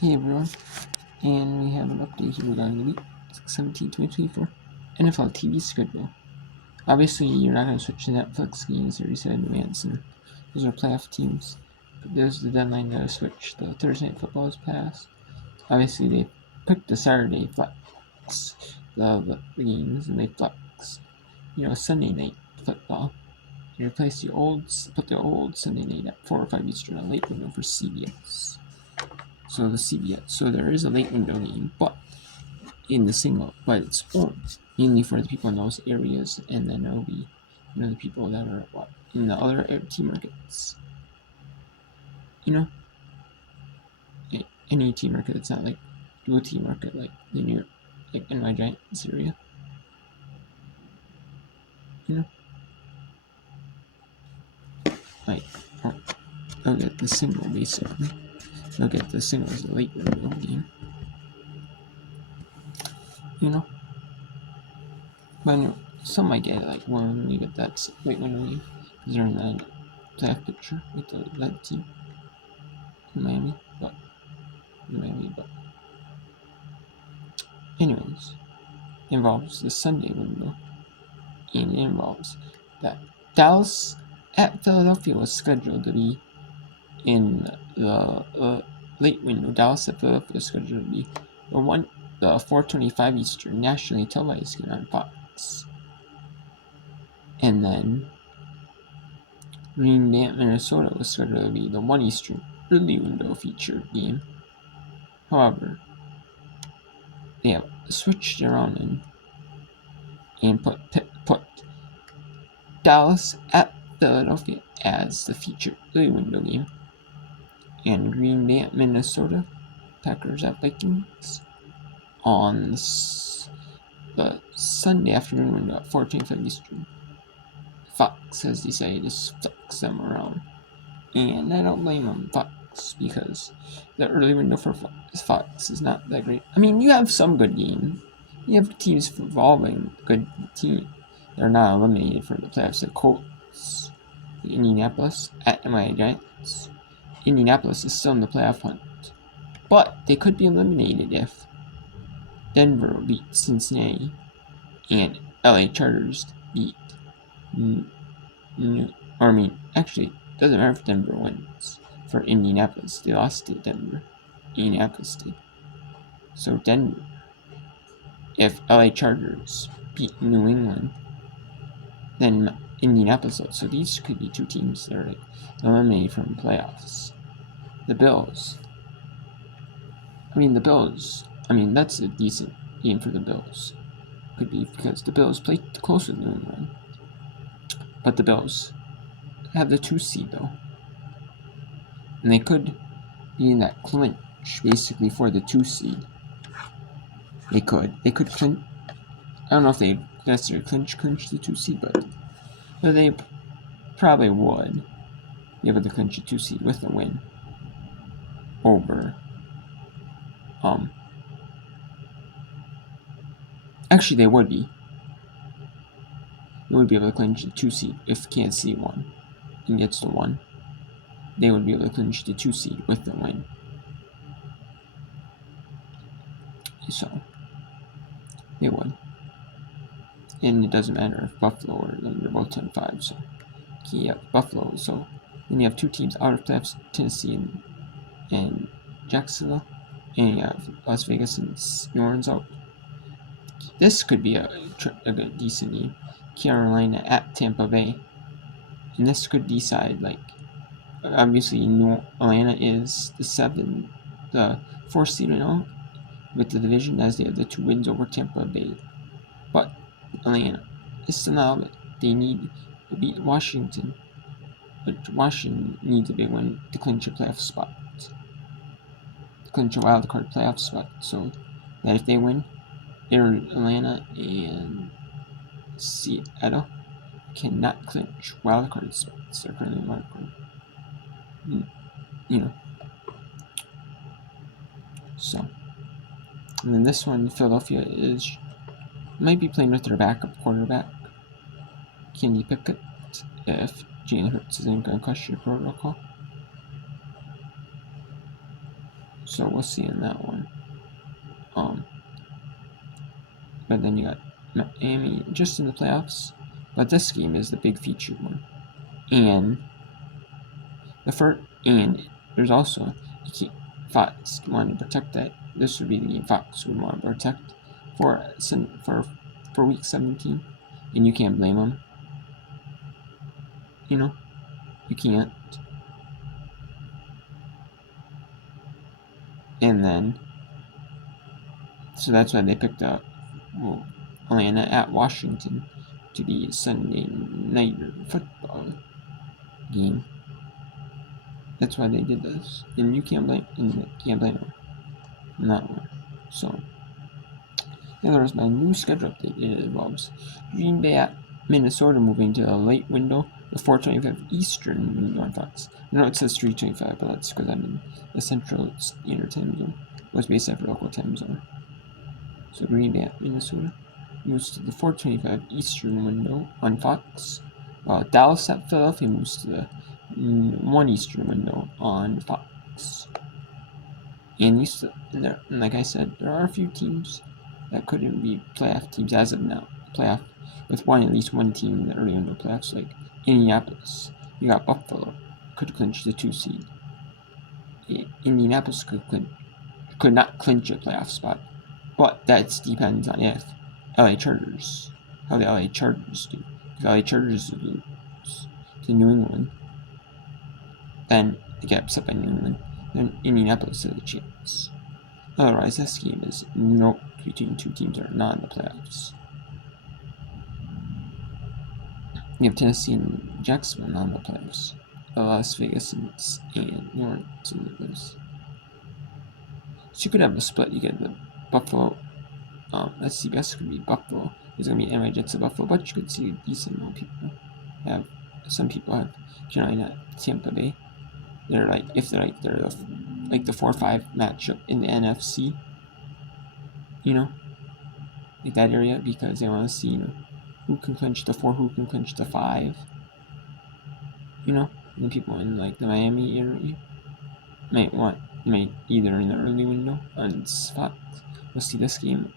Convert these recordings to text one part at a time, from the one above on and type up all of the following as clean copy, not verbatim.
Hey everyone, and we have an update here regarding the Week 17, 2024 NFL TV schedule. Obviously, you're not going to switch to Netflix games that are set in advance, and those are playoff teams. But there's the deadline to switch. The Thursday Night Football is passed. Obviously, they picked the Saturday flex, the games, and they flex, Sunday Night Football. You replace put the old Sunday night at 4 or 5 Eastern, a late window for CBS. So there is a late window game, but in the single, but it's mainly for the people in those areas, and then it'll be the people that are in the other team markets. Any team market that's not like dual team market, like the New York, like in my Giants area. Like, they'll get the single basically. They'll get the single as a late window game. But anyway, some might get like when we get that late window game because they're in that playoff picture with that team in Miami, but anyways, it involves the Sunday window, and it involves that Dallas at Philadelphia was scheduled to be in the late window. Dallas at Philadelphia was scheduled to be the 4:25 Eastern nationally televised game on Fox, and then Green Bay at Minnesota was scheduled to be the 1 Eastern early window featured game. However, they have switched around and put Dallas at Philadelphia as the featured early window game, and Green Bay at Minnesota, Packers at Vikings on the Sunday afternoon window at 4:25 Eastern. Fox has decided to flex them around, and I don't blame them, Fox, because the early window for Fox is not that great. I mean, you have some good games. You have teams involving good teams. They're not eliminated from the playoffs. The Colts, Indianapolis at my Giants. Indianapolis is still in the playoff hunt, but they could be eliminated if Denver beats Cincinnati and LA Chargers beat actually, it doesn't matter if Denver wins. For Indianapolis, they lost to Denver. Indianapolis did. So Denver, if LA Chargers beat New England, then Indianapolis. So these could be two teams that are eliminated from the playoffs. The Bills. That's a decent game for the Bills. Could be because the Bills played close with New England. But the Bills have the 2 seed though. And they could be in that clinch basically for the 2 seed. They could clinch. I don't know if they necessarily clinch the 2 seed, but they probably would be able to clinch the 2 seed with a win over. Actually, they would be. They would be able to clinch the 2 seed if Kansas City won and gets the 1. They would be able to clinch the 2 seed with the win. So they would. And it doesn't matter if Buffalo or them, they're both 10-5. So Buffalo. So then you have 2 teams out of playoffs, Tennessee and Jacksonville, and you have Las Vegas and New Orleans out. This could be a good decent game. Carolina at Tampa Bay, and this could decide obviously Atlanta is the 4th seed now with the division as they have the 2 wins over Tampa Bay, but Atlanta is still not it. They need to beat Washington, but Washington needs a big win to clinch a playoff spot, to clinch a wild card playoff spot. So that if they win, Atlanta and Seattle cannot clinch wild card spots. They're currently wild card. So, and then this one, Philadelphia might be playing with their backup quarterback, Kenny Pickett, if Jalen Hurts is in concussion protocol. So we'll see in that one. But then you got Miami just in the playoffs. But this game is the big featured one. And there's also Fox wanted to protect that. This would be the game Fox would want to protect for week 17, and you can't blame them. You can't. And then, so that's why they picked up Atlanta at Washington to be Sunday night football game. That's why they did this, and you can't blame them on that one. So, yeah, there's my new schedule update. It involves Green Bay at Minnesota moving to a late window, the 4:25 Eastern window on Fox. I know it says 3:25, but that's because I'm in the Central Standard Time Zone. It was based after local time zone. So Green Bay at Minnesota moves to the 4:25 Eastern window on Fox, while Dallas at Philadelphia moves to the 1 Eastern window on Fox. And like I said, there are a few teams that couldn't be playoff teams as of now. Playoff with at least one team in the early window playoffs, like Indianapolis. You got Buffalo, could clinch the 2 seed. Indianapolis could not clinch a playoff spot, but that depends on how the LA Chargers do. If LA Chargers lose to New England, then they get upset by New England. Then Indianapolis has a chance. Otherwise, this game is between 2 teams that are not in the playoffs. You have Tennessee and Jacksonville not in the playoffs. Las Vegas and New Orleans in the playoffs. So you could have a split. You get the Buffalo. CBS could be Buffalo. There's going to be NY Jets of Buffalo, but you could see a decent amount of people have. Some people have Carolina, Tampa Bay. They're like the 4-5 matchup in the NFC. Like that area, because they want to see who can clinch the 4, who can clinch the 5. And the people in like the Miami area might either in the early window on Fox. We'll see this game.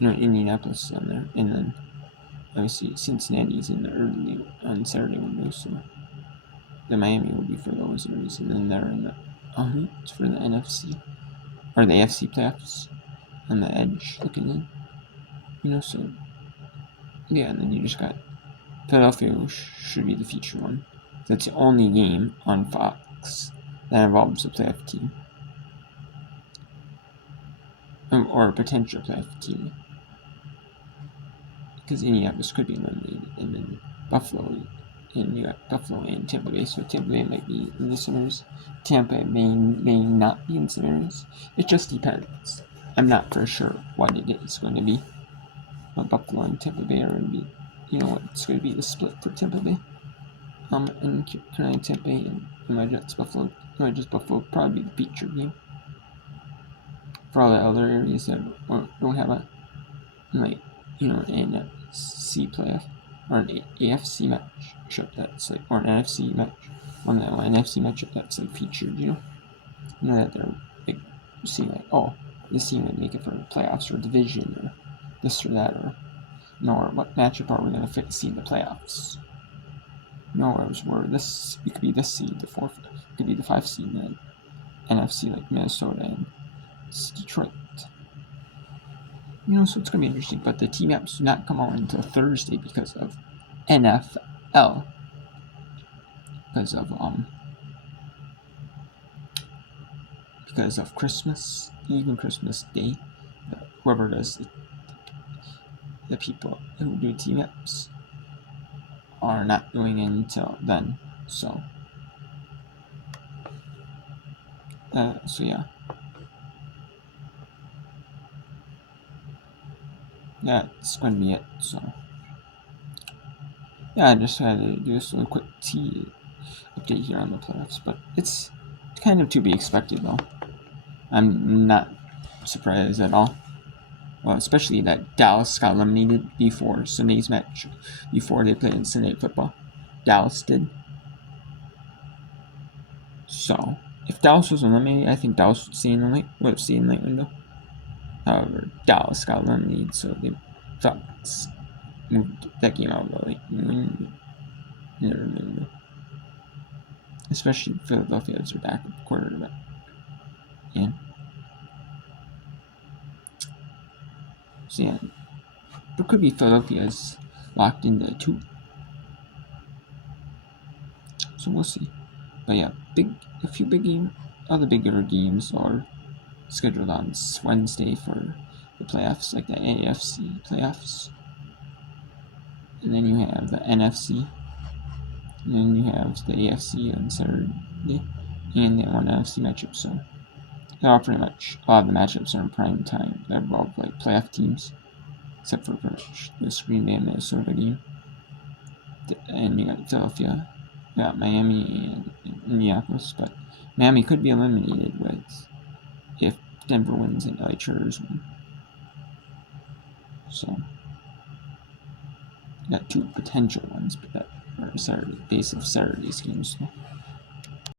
Indianapolis is on there, and then obviously Cincinnati's in the early on Saturday window, so the Miami will be for those areas, and then they're in the hunt for the NFC or the AFC playoffs on the edge looking in. So yeah, and then you just got Philadelphia should be the feature one. That's the only game on Fox that involves a playoff team or a potential playoff team, because Indianapolis could be eliminated, and then Buffalo. And you got Buffalo and Tampa Bay, so Tampa Bay might be in the scenarios. Tampa may not be in scenarios. It just depends. I'm not for sure what it is going to be. But Buffalo and Tampa Bay are going to be, it's going to be the split for Tampa Bay. And Carolina, Tampa Bay, and my Jets, Buffalo. My Jets, Buffalo will probably be the featured game. For all the other areas that don't have an NFC playoff or an AFC matchup that's like, or an NFC match, one that NFC matchup that's like featured, that they're like, seeing like, oh, this team would make it for the playoffs or division or this or that, or what matchup are we going to see in the playoffs? Where this, it could be this seed, the 4th, it could be the 5 seed in the NFC, like Minnesota and Detroit. So it's going to be interesting, but the team apps do not come out until Thursday because of NFL. Because of Christmas Eve and Christmas Day. Whoever does the people who do team apps are not doing it until then. So yeah. That's going to be it. So yeah, I just had to do this little quick update here on the playoffs, but it's kind of to be expected though. I'm not surprised at all. Well, especially that Dallas got eliminated before Sunday's match, before they played in Sunday football. Dallas did. So if Dallas was eliminated, I think Dallas would stay in the late window. However, Dallas got eliminated, so the Bucks moved that game out of the late window. Especially Philadelphia as their backup quarterback. Yeah. So yeah, it could be Philadelphia's locked into 2. So we'll see. But yeah, a few other bigger games are scheduled on Wednesday for the playoffs, like the AFC playoffs. And then you have the NFC. And then you have the AFC on Saturday. And the one NFC matchup. So they're all pretty much, a lot of the matchups are in prime time. They're both like playoff teams. Except for the Green Bay and Minnesota game. And you got Philadelphia. You got Miami and Indianapolis. But Miami could be eliminated if Denver wins and LA Chargers win. So got 2 potential ones, but that are base of Saturday's games. So.